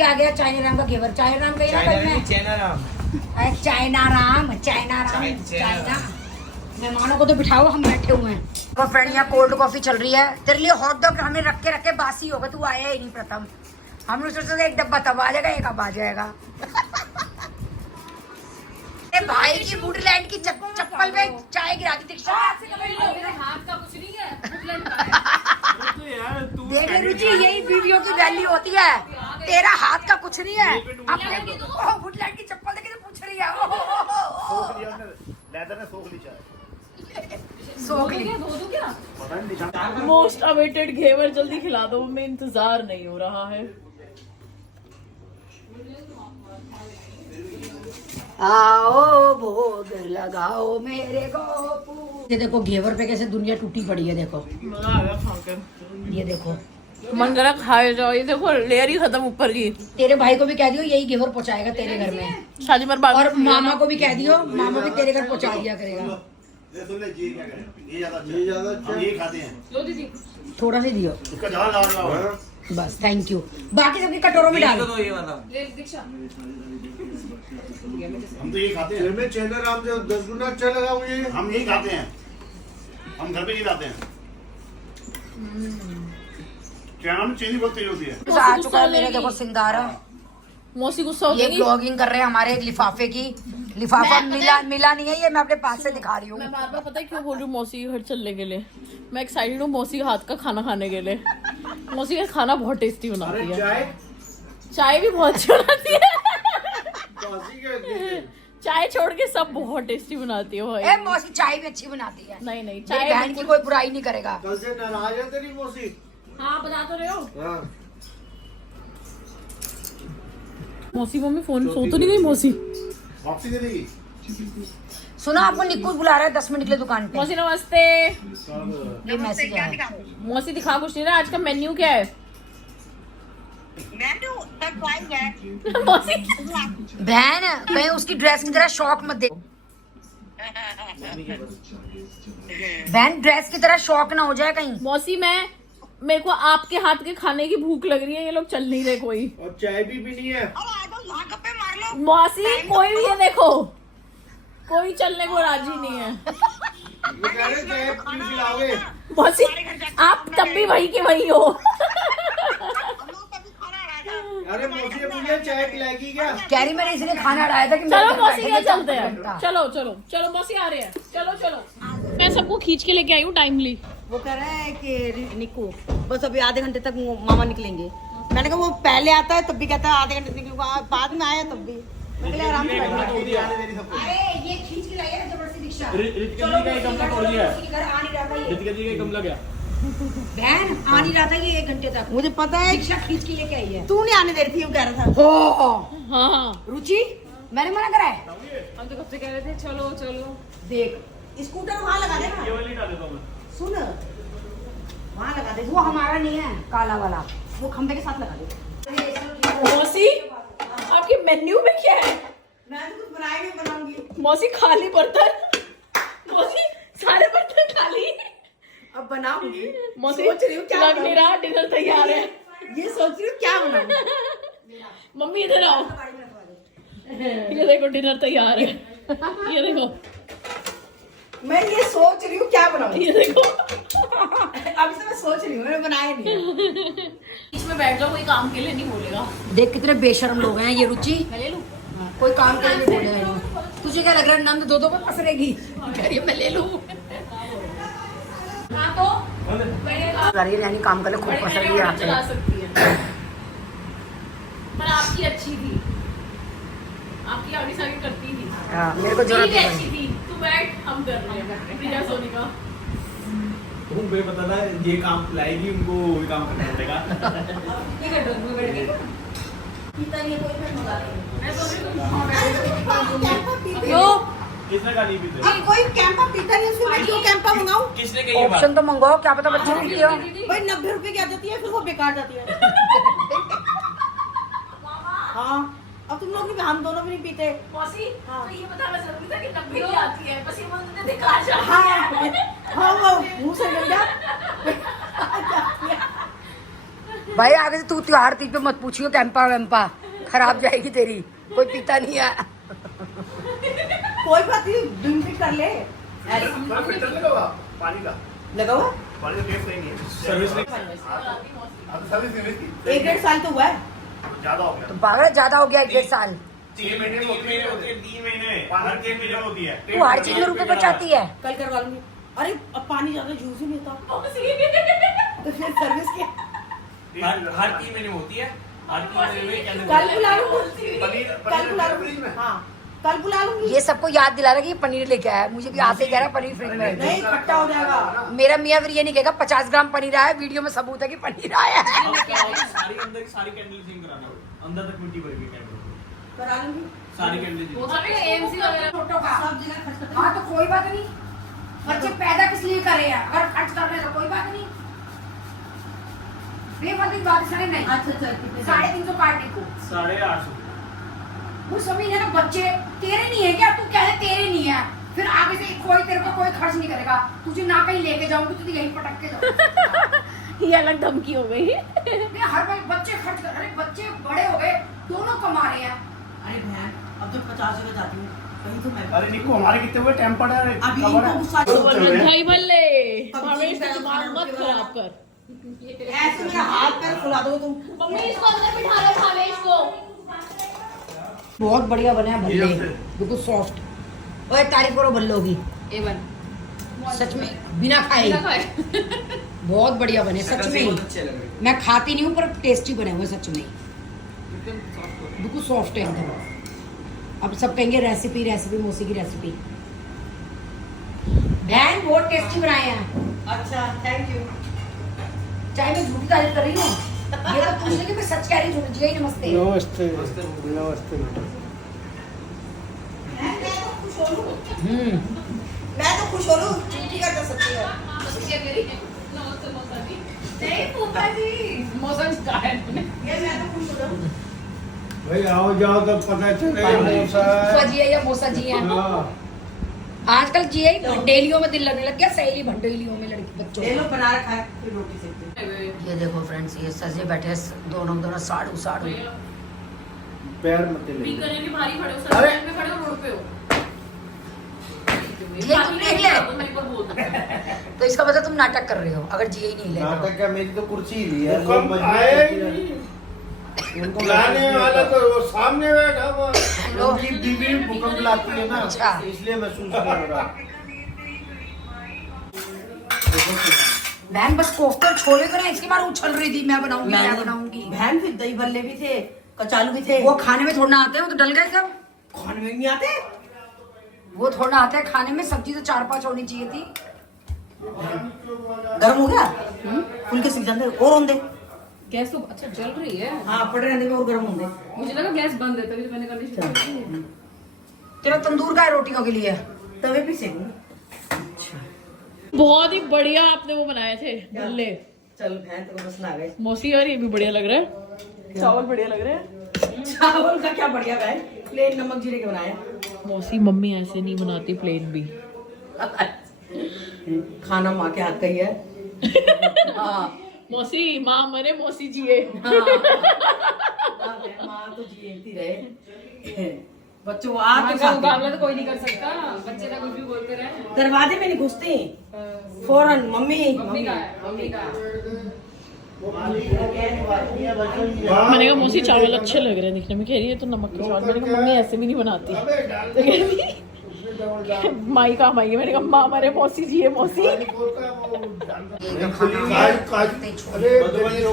ये आ गया चाइना राम का घेवर। चाइना राम का ही ना चाइना। मेहमानों को तो बिठाओ, हम बैठे हुए हैं। तो फ्रेंड यहाँ कोल्ड कॉफी चल रही है। तेरे लिए हॉट डॉग हमें रख के बासी होगा, तू आया ही नहीं प्रथम। हमने सोचा एक डब्बा तब आ जाएगा, एक अब आ जाएगा। भाई की वुडलैंड की चप्पल में चाय गिरा दी दीक्षा। हाथ का कुछ नहीं है, देख ले रुचि, यही वीडियो की वैल्यू होती है। तेरा हाथ का कुछ नहीं है, अपने वुडलैंड की चप्पल देख के तो पूछ रही है। मोस्ट अवेटेड घेवर जल्दी खिला दो, हमें इंतजार नहीं हो रहा है। आओ भोग लगाओ मेरे गोपू। ये देखो घेवर पे कैसे दुनिया टूटी पड़ी है। देखो मजा आ गया खाकर। ये देखो मन करा खाए जाओ। ये देखो लेयर ही खत्म ऊपर की। तेरे भाई को भी कह दियो यही घेवर पहुंचाएगा तेरे घर में। शादी पर बात। और मामा को भी कह दियो, मामा भी तेरे घर पहुंचा दिया करेगा। ये खाते हैं। लो दीदी थोड़ा सा दियो उसका जवाब बस, थैंक यू। बाकी सबकी कटोरों में डालो। हम तो ये खाते हैं। में चैनल राम जो 10 गुना अच्छा लगा मुझे। हम यही खाते हैं, हम घर पे नहीं लाते हैं। चैनल में चीनी बहुत तेज होती है। आ चुका है मेरे देखो सिंगारा। मौसी गुस्सा हो ये गई। ब्लॉगिंग कर रहे हैं हमारे एक लिफाफे की। लिफाफा मिला नहीं है, ये मैं अपने पास से दिखा रही हूँ। मैं बार बार पता है क्यों बोल रही हूँ मौसी के घर चलने के लिए। मैं एक्साइटेड हूँ मौसी के हाथ का खाना खाने के लिए। मौसी का खाना बहुत टेस्टी बनाती है। चाय भी बहुत अच्छी बनाती है। चाय छोड़ के सब बहुत टेस्टी बनाती है भाई। मौसी चाय भी अच्छी बनाती है। नहीं मेरी चाय बहन की कोई बुराई नहीं करेगा। कल से नाराज है तेरी मौसी। हाँ बता तो रहे हो। हाँ। मौसी मम्मी फोन सो तो नहीं गई मौसी? वापसी दे देगी। सुनो आपको निक्कू बुला रहा है 10 मिनट के लिए दुकान पे। मौसी नमस्ते। ये मैसेज है। मौसी दिखा कुछ नहीं रहा। आज का मेन्यू क्या है? मौसी बहन कहीं उसकी ड्रेस की तरह शौक मत दे। बहन ड्रेस की तरह शौक ना हो जाए कहीं। मौसी मेरे को आपके हाथ के खाने की भूख लग रही है। ये लोग चल नहीं रहे कोई। और चाय भी पीनी है। मौसी कोई भी ये देखो, कोई चलने को राजी नहीं है। ये कह रहे चाय पिलाओगे। मौसी आप तब भी वही के वही हो। अरे मौसी मुझे चाय पिलाएगी क्या? कह रही मैंने इसलिए खाना अड़ाया था कि चलो मौसी के चलते हैं। चलो मौसी आ रहे हैं। चलो मैं सबको खींच के लेके आई हूँ टाइमली। वो कह रहा है कि निक्कू बस अभी आधे घंटे तक मामा निकलेंगे। मैंने कहा वो पहले आता है तब भी कहता है आधे घंटे निकलूंगा, बाद में आया तब भी। निकले आराम से अरे ये खींच के लाइए ना जबरदस्ती दीक्षा। बहन आ नहीं रहा था ये 1 घंटे तक। मुझे पता है दीक्षा खींच के लेके आई है। तू नहीं आने दे रही थी, वो कह रहा था। हाँ रुचि मैंने मना करा है। हम तो कब से कह रहे थे चलो देख स्कूटर वहाँ लगा देना। सुन वहाँ लगा दे। वो हमारा नहीं है काला वाला, वो खंबे के साथ लगा दे। मौसी आपके मेन्यू में क्या है? मैं तो कुछ बनाए नहीं बनाऊंगी। मौसी खाली बर्तन। मौसी सारे बर्तन खाली। अब बनाऊंगी। मौसी सोच रही हूँ क्या लग नहीं रहा डिनर तैयार है। ये सोच रही हूँ क्या बनाऊं। मम्मी इधर आओ। ये देखो डिनर तैयार है। ये देखो मैं ये सोच रही हूँ क्या बनाऊं। ये देखो अभी तो मैं सोच रही हूँ, मैंने बनाया नहीं। इसमें बैठ जाओ, कोई काम के लिए नहीं बोलेगा। देख कितने बेशर्म लोग हैं ये। रुचि मैं ले लूं? कोई काम के लिए नहीं बोलेगा। तुझे क्या लग रहा है नंद दो पर पसरेगी? कह रही है मैं ले लूं। हाँ तो यानी काम कर ले, खूब पसर रही है यहाँ चला पे। सकती है। पर आपकी अच्छी थी, आपकी आगे सारी करती थी। हाँ, मेरे को जरूरत मेरी भी नहीं अच्छी थी। तू बैठ, हम कर रहे हैं प्रिया सोनी का। मुझे पता था ये काम लाएगी, उनको वही काम करना पड़ेगा। ये कर दो बैठ के। पीता नहीं है कोई, मैं मंगा रही हूँ। मैं सोच रही हूँ यो किसने कहा नहीं पीते? अब कोई कैंपा पीता नहीं, उसको मैं क्यों कैंपा मंगाऊं? किसने कही ये बात? ऑप्शन तो मंगवाओ, क्या पता बच्चों को पियो। भाई 90 रुपए की आ जाती है, फिर वो बेकार जाती है। हाँ अब तुम लोग भी, हम दोनों भी नहीं पीते। मौसी हाँ। तो ये बताना जरूरी था कि 90 की आती है, बस ये बोलते थे बेकार जाती हाँ है। हाँ वो मुंह से मिल गया। भाई आगे से तू त्योहार तीज पे मत पूछियो, कैंपा वैम्पा खराब जाएगी तेरी, कोई पीता नहीं है। कोई बात नहीं, दिन भी कर ले। थोड़ा फिल्टर लगा हुआ पानी का, लगा हुआ पानी का टेस्ट नहीं है। सर्विस अब सर्विस नहीं की 1-1.5 साल तो हुआ है। ज्यादा हो गया। तो पागल ज्यादा हो गया 1-1.5 साल। 3 महीने होती है, 3 महीने, हर 3 महीने होती है। तू हर चीज में रुपए बचाती है। कल करवा लूंगी। अरे अब पानी ज्यादा यूज ही नहीं था तो फिर सर्विस के हर 3 महीने में होती है। हर 3 महीने में क्या कल बुला लूंगी। पनीर कल बुला फ्रिज लूंगी। में। हाँ कल बुला लूंगी। ये सबको याद दिला रहा है कि ये पनीर लेके आया है। मुझे भी आते ही कह रहा है पनीर फ्रिज में रख दो। नहीं खट्टा हो जाएगा। मेरा मियाँ फिर ये नहीं कहेगा 50 ग्राम पनीर आया है, वीडियो में सबूत है कि पनीर आया है। सारी अंदर की सारी कैंडल सिंग कराना होगा, अंदर तक मिट्टी भर गई कैंडल, करा लूंगी। सारी कैंडल वो सब एएमसी वगैरह फोटो का सब जगह खर्च करते हाँ तो कोई बात नहीं, बच्चे पैदा किस लिए करे हैं, अगर खर्च कर रहे हैं तो कोई बात नहीं। बेफालतू बात सारे नहीं। अच्छा अच्छा कितने 350 काटने को 850। वो समझ है ना, बच्चे तेरे नहीं है क्या, तू कह रहे तेरे नहीं है, फिर आगे से कोई तेरे को कोई खर्च नहीं करेगा, तुझे ना कहीं लेके जाऊंगी तुझे यहीं पटक के जाऊंगी। ये अलग धमकी हो गई। मैं हर बार बच्चे खर्च कर, अरे बच्चे बड़े हो गए, दोनों कमा रहे हैं। अरे बहन अब जब 50 जगह जाती हूँ कहीं तो मैं अरे निक्को हमारे कितने हुए टेम्पर्ड है। अभी खबर है? इनको गुस्सा भाई बल्ले पबजी हमें में दिमाग मत खराब कर। ऐसे मेरा हाथ पैर फुला दो तुम। मम्मी इसको अंदर बिठा लो, भावेश को। बहुत बढ़िया बने हैं भल्ले, बिल्कुल सॉफ्ट। ओए तारीफ करो भल्लों की, A1 सच में बिना खाए बहुत बढ़िया बने सच में ही। अच्छे लग रहे मैं खाती नहीं हूँ पर टेस्टी बने हुए सच में, बिल्कुल सॉफ्ट है एकदम। अब सब कहेंगे रेसिपी रेसिपी, मौसी की रेसिपी। बहन बहुत टेस्टी बनाए हैं। अच्छा थैंक यू। चाहे मैं झूठी तारीफ कर रही हूँ, ये तो पूछने की मैं सच कह रही हूँ। जी नमस्ते। नमस्ते नमस्ते। मैं तो खुश हो लूँ चीटी कर सकती है। ये मैं तो खुश हो लूँ। भाई आओ जाओ तो पता चलेगा मौसा फूफा है। जी है या मौसा जी है। हाँ। आजकल जी ही भंडेलियों में दिल लगने लग गया, सहेली भंडेलियों में लड़की बच्चों ये का। लो बना रखा है फिर रोटी सेकते हैं। ये देखो फ्रेंड्स, ये सजे बैठे हैं दोनों साड़ू साड़ू। पैर मत ले। बीकानेर के भारी खड़े हो, अरे! सड़क पे खड़े हो, रोड पे हो। ये तुम नहीं है तो मेरे को बोल दो। तो इसका मतलब तुम नाटक कर रहे हो, अगर जी ही नहीं ले रहे हो। नाटक क्या, मेरी तो कुर्सी ही ली है। भूकंप लोग आए मजबूर नहीं। हैं। उनको लाने वाला तो वो सामने बैठा हुआ। उनकी बीवी भूकंप लाती है ना, अच्छा। इसलिए महसूस नहीं हो रहा। बहन बस कोफ्ते और छोले को ना इसके बाद उछल रही थी, मैं बनाऊंगी मैं बनाऊंगी। बहन फिर दही भल्ले भी थे, कचालू भी थे। वो खाने में थोड़ा आते हैं, वो तो डल गए सब। खाने में नहीं आते। वो थोड़ा आता है खाने में, सब्जी तो 4-5 होनी चाहिए थी। गर्म हो गया फुल के सीख जाते और होंगे। गैस तो अच्छा जल रही है। हाँ पड़ रहने में और गर्म होंगे। मुझे लगा गैस बंद है, तभी तो मैंने करनी शुरू की। तेरा तंदूर का है रोटियों के लिए? तवे भी सेकूंगी। बहुत ही बढ़िया आपने वो बनाए थे भल्ले। चल बहन तेरे को बस ना गए। मौसी यार ये भी बढ़िया लग रहा है, चावल बढ़िया लग रहे हैं। चावल का क्या बढ़िया बहन, प्लेन नमक जीरे के बनाया। मौसी मम्मी ऐसे नहीं बनाती प्लेन भी। खाना माँ के हाथ का ही है। हाँ मौसी माँ मरे मौसी जिए। माँ तो जीती रहे। बच्चों आप का मुकाबला तो कोई नहीं कर सकता, बच्चे का कुछ भी बोलते रहे। दरवाजे में नहीं घुसती फौरन मम्मी मम्मी का है, मम्मी का है। हाँ। मैंने कहा मौसी चावल अच्छे लग रहे हैं दिखने में, कह रही है तो नमक के चावल। मैंने कहा मम्मी ऐसे भी नहीं बनाती। तो कह रही माई का माई है। मैंने कहा माँ मरे मौसी जी है मौसी। अरे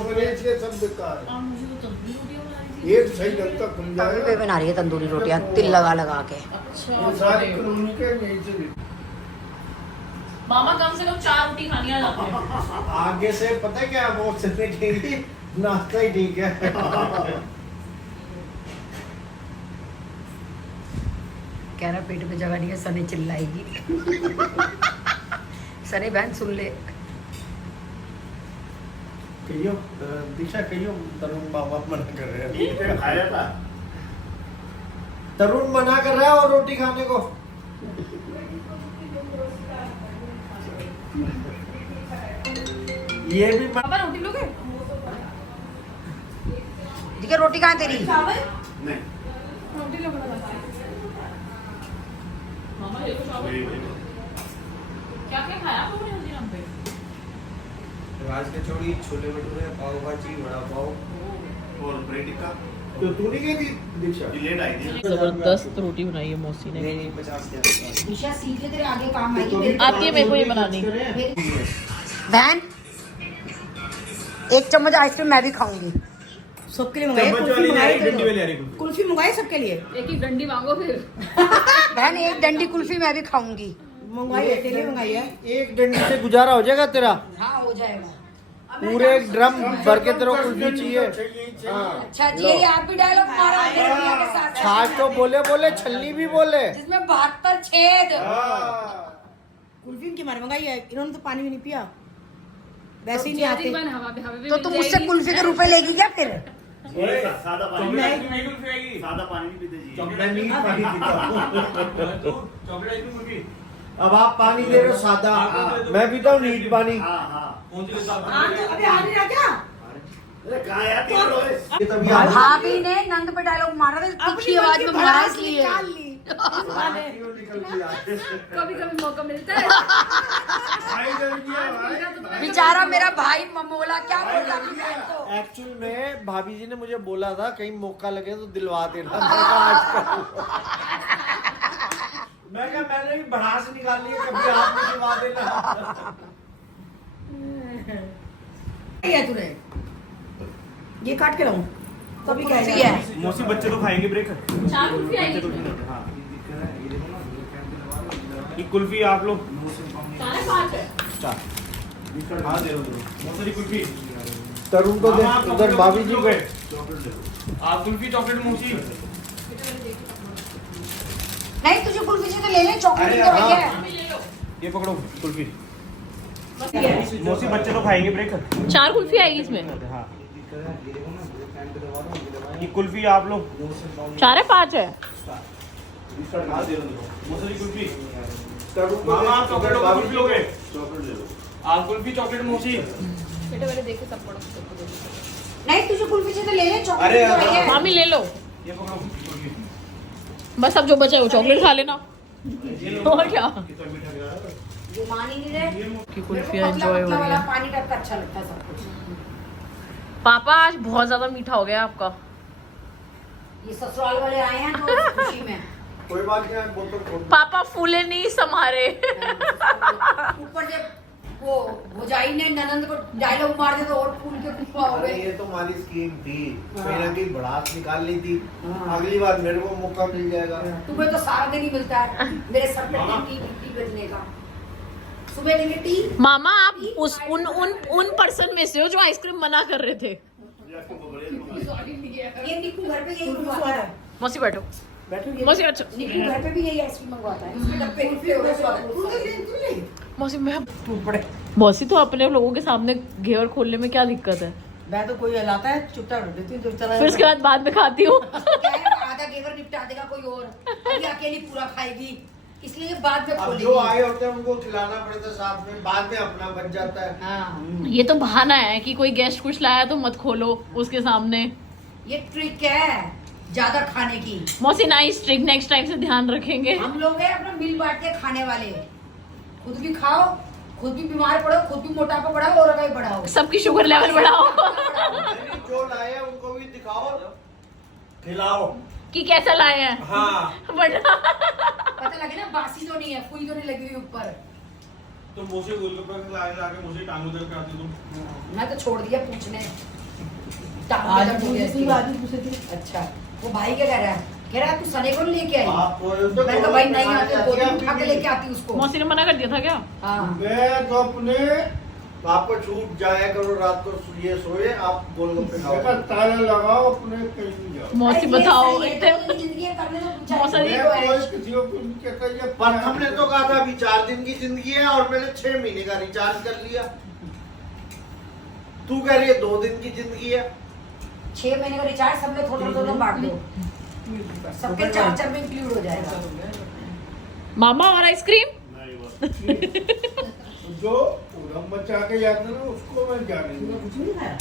गणेश के सब बेकार है। एक सही ढंग का खुल अभी जाएगा। पे बना रही है तंदूरी रोटियां तिल लगा लगा के। वो सारी कॉलोनी के नीचे भी। मामा कम से कम 4 रोटी खानी आ जाती है। आगे से पता है क्या, वो चलने ठीक है, नाश्ता ही ठीक है। कह रहा पेट पे जगह नहीं है, सनी चिल्लाएगी। सनी बहन सुन ले। कहियो दिशा कहियो, तरुण बाबा मना कर रहे हैं। खाया था। तरुण मना कर रहा है और रोटी खाने को। ये भी पापा रोटी लोगे? ठीक है, रोटी कहाँ है तेरी? नहीं मामा ये कुछ और क्या क्या खाया आपने हल्दीराम पे? राज कचौड़ी, छोले भटूरे, पाव भाजी, वड़ा पाव और ब्रेड टिक्का। तो तू नहीं गई थी दीक्षा? ये लेट आई थी। जबरदस्त रोटी बनाई है मौसी ने। नहीं 50 के दिशा सीख ले, तेरे आगे काम आएगी। आती है मेरे को ये बनानी। बहन, एक चम्मच आइसक्रीम मैं भी खाऊंगी। सबके लिए मंगाई, चम्मच कुल्फी वाली मंगाई नहीं, डंडी वाली आ रही कुल्फी। कुल्फी मंगाई सबके लिए। एक ही डंडी मांगो फिर। बहन एक डंडी कुल्फी मैं भी खाऊंगी। मंगवाई है, तेरे लिए मंगाई है। एक डंडी से गुजारा हो जाएगा तेरा? हाँ हो जाएगा। पूरे एक ड्रम भर के तेरे को कुल्फी चाहिए। हाँ। अच्छा जी, आप भी डायलॉग मारा मेरे भैया के साथ। छाछ तो बोले बोले, छलनी भी बोले। जिसमें 72 छेद। कुल्फी इनकी मारे मंगाई है, इन्होंने तो पानी भी नहीं पिया, वैसे ही नहीं आते। तो तुम मुझसे कुल्फी के रुपए लेगी क्या फिर? सादा पानी चॉकलेट सादा पानी नहीं पीते जी। मैं नहीं पानी पीता। Chocolate ice cream kulfi. अब आप पानी दे रहे हो सादा, मैं पीता हूँ नीट पानी। हाँ हाँ। कौन सी लेता अभी आ नहीं रहा क्या? अरे कहाँ यार तीन लोग? ये तभी आप भाभी ने नंद पे डायलॉग मारा था, तीखी आवाज में मारा इसलिए। निकाल ली। कभी कभी मौका मिलता है। बेचारा मेरा भाई ममोला क्या बोलता अपनी बहन को। एक्चुअल में भाभी जी ने मुझे बोला था कहीं मौका लगे तो दिलवा देना। मैं कहा, आज करूँ। मैं कहा मैंने भी भड़ास निकाल ली है, कभी आप भी दिलवा देना। क्या तूने ये काट के लाऊं तभी कुल्फी कहेगा। है। मौसी बच्चे तो खाएंगे ब्रेक। 4 कुल्फी आएगी इसमें। हाँ। ये कुल्फी आप लोग 4.5 है। 4। हाँ दे दो मौसी कुल्फी। तरुण को मामा, आप दे, उधर चॉकलेट भाभी जी लोगे? को। आप कुल्फी चॉकलेट मौसी। नहीं तुझे कुल्फी से तो ले ले, चॉकलेट अरे तो हाँ। भैया है। ये पकड़ो कुल्फी। मौसी बच्चे तो खाएंगे ब्रेक। 4 कुल्फी आएगी इसमें। हाँ। ये कुल्फी आप लोग 4.5 है। हाँ दे दो मौसी कुल्फी। तरुण को मामा आप दे, चॉकलेट उधर और भाभी कुल्फी जी को। लोगे? चॉकलेट दे दो। आप कुल्फी चॉकलेट मौसी। बेटे मेरे देखे सब पड़ो। नहीं तुझे कुल्फी से तो ले ले, अरे चॉकलेट तो हाँ। भैया है। मामी ले लो, ये पकड़ो कुल्फी। बस अब जो बचा है वो चॉकलेट खा लेना। और क्या? ये मान ही नहीं रहे। की मेरे कुल्फियाँ को एंजॉय हो पतला रही वाला है। पानी टाइप का अच्छा लगता है सब कुछ। पापा आज बहुत ज्यादा मीठा हो गया आपका। ये ससुराल वाले आए हैं तो खुशी में। कोई बात नहीं, आप बोतल खोल। पापा फूले नहीं समारे। ऊपर से वो भुजाई ने ननंद को डायलॉग मार दिया तो और फूल के खुशबू हो अरे गए। ये तो हमारी स्कीम थी, हाँ। कहीं ना कहीं भड़ास निकाल ली थी। हाँ। अगली बार मेरे को मौका मिल जाएगा। तुम्हें तो सारा दिन ही मिलता है मेरे सर पे टी बजने का। सुबह लेंगे टी। मामा आप उस उन पर्सन में से हो जो आइसक्रीम मना कर रहे थे। ये निकू घर पे यही मंगवाता है। मौसी बैठो। बैठो मौसी अच्छा। निकू घर पे भी यही आइसक्रीम मंगवाता है। इसके डब्बे निकले हुए स्वाद। मौसी मैं टूट पड़े। मौसी तो अपने लोगों के सामने घेवर खोलने में क्या दिक्कत है? मैं तो कोई लाता है चुपचाप रख देती हूँ, जो चला फिर उसके बाद में खाती हूँ। क्या है, आधा घेवर निपटा देगा कोई और, अभी अकेली पूरा खाएगी, इसलिए बाद में अब खोलेगी। जो आए होते हैं उनको खिलाना पड़ता है साथ में, बाद में अपना बच जाता है। हाँ ये तो बहाना है कि कोई गेस्ट कुछ लाया तो मत खोलो उसके सामने। ये ट्रिक है ज्यादा खाने की। मौसी नाइस ट्रिक, नेक्स्ट टाइम से ध्यान रखेंगे। हम लोग हैं अपना मिल बांट के खाने वाले, खुद भी खाओ, खुद भी बीमार पड़ो, खुद भी मोटापा बढ़ाओ और अगर बढ़ाओ। सबकी शुगर लेवल बढ़ाओ। नहीं, जो लाए हैं उनको भी दिखाओ, खिलाओ। कि कैसा लाए हैं। हाँ बढ़ा। पता लगे ना बासी तो नहीं है, फुई तो नहीं लगी हुई ऊपर। तो मौसी गोलगप्पे लाके मौसी टांग उधर के आती तुम। मैं तो छोड़ दिया पूछने। आज पूछी थी, आज भी पूछी थी। अच्छा वो भाई क्या कह रहा है? कह रहा है तू सने को नहीं लेके आई। आप मैं तो भाई नहीं आती, गोदी में उठा के लेके आती उसको। मौसी ने मना कर दिया था क्या? हाँ मैं तो अपने आपको छूट जाया करो, रात को ये सोए आप गोलगप्पे खाओ। ताला लगाओ, अपने कहीं भी जाओ। मौसी अरे ये बताओ सही है, इतने तो अपनी जिंदगी करने दो, बेचारी मौसा बुरी जी को है। कोई किसी को कुछ नहीं कहता, ये पर हमने तो कहा था अभी 4 दिन की जिंदगी है और मैंने 6 महीने का रिचार्ज कर लिया। तू कह रही है 2 दिन की जिंदगी है। 6 महीने का रिचार्ज सब में थोड़ा बांट दो, सबके 4 में इंक्लूड हो जाएगा। मामा और आइसक्रीम। जो उड़म मचा के जाता ना उसको मैं जाने दूंगा। कुछ नहीं खाया।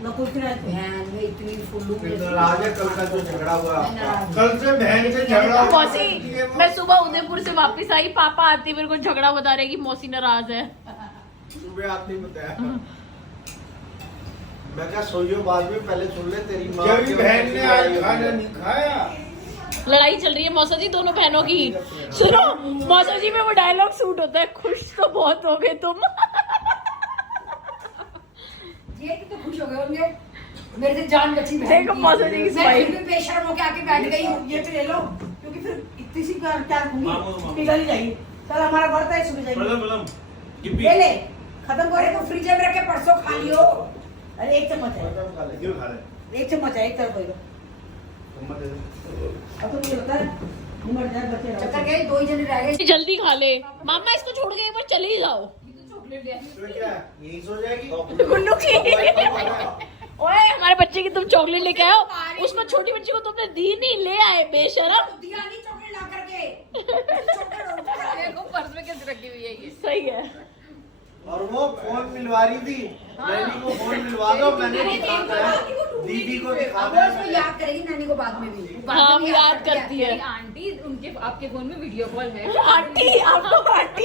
मैं कुछ नहीं रहती। बहन में इतनी फुल्लू फिर नाराज है, कल का जो झगड़ा हुआ कल से बहन से झगड़ा हुआ। मौसी मैं सुबह उदयपुर से वापस आई, पापा आते मेरे को झगड़ा बता रहे कि मौसी नाराज है। सुबह आपने बताया। मैं क्या सोइयो बाद में, पहले सुन ले तेरी माँ जब की बहन ने आज लड़ाई खाना हुई। नहीं खाया। लड़ाई चल रही है मौसा जी दोनों बहनों की। सुनो मौसा जी में वो डायलॉग सूट होता है, खुश तो बहुत हो गए तुम। ये तो खुश हो गए होंगे, मेरे से जान बची बहन देखो की। मौसा जी की मैं स्माइल। फिर भी बेशर्म होके आके बैठ गई हूँ। ये भी ले लो, क्योंकि फिर इतनी सी क्या मामू, मामू। दूंगी, पिघल ही जाएगी। चल हमारा व्रत है, सुबह जाएगी। बलम गिप्पी ले ले, खत्म अरे करे तो फ्रिज में रख के परसों खा लियो। अरे एक चम्मच है, खत्म खा ले। क्यों खा रहे? एक चम्मच है, एक तरफ कोई हिम्मत दे दे। अब तो मुझे लगता है उमड़ जाए बच्चे चक्कर रहो। गए, 2 ही जने रह गए। जल्दी खा ले मामा, इसको छोड़ के एक बार चले ही जाओ। तो क्या यही सो जाएगी? गुल्लू की ओए हमारे बच्चे की तुम चॉकलेट लेके आओ, उसको छोटी बच्ची को तुमने दी नहीं, ले आए बेशरम। दिया नहीं चॉकलेट ला करके। देखो पर्स में कैसे रखी हुई है ये। सही है। और वो फोन मिलवा रही थी, नैनी को फोन मिलवा दो, मैंने दिखाता है दीदी को अब दिखाता वो है उसको याद करेगी नानी को बाद में भी। हाँ याद करती है। आंटी उनके आपके फोन में वीडियो कॉल है। आंटी आपको आंटी।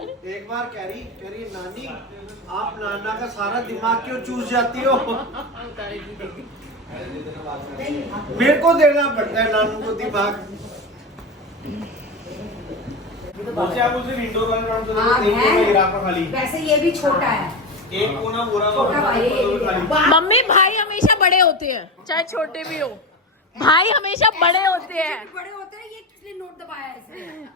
एक बार कह रही नानी आप नाना का सारा दिमाग क्यों चूस जाती हो? मेरे को देना पड़ता है नानू को दिमाग। मुझे आप उसे इंडोर वाले ग्राउंड से हाँ, एक है। कोना गिरा कर खाली, वैसे ये भी छोटा है। एक कोना बोरा छोटा भाई है, ये भी खाली। मम्मी भाई हमेशा बड़े होते हैं चाहे छोटे भी हो, भाई हमेशा बड़े होते हैं। बड़े होते हैं, ये किसने नोट दबाया है इसने?